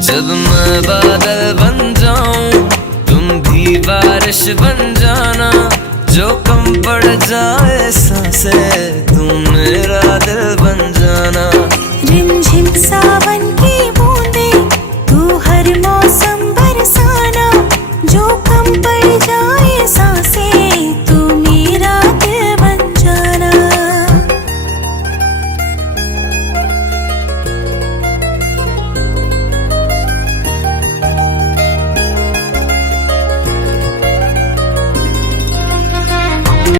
जब मैं बादल बन जाऊं तुम भी बारिश बन जाना, जो कम पड़ जाए सांसें तुम मेरा दिल बन जाना।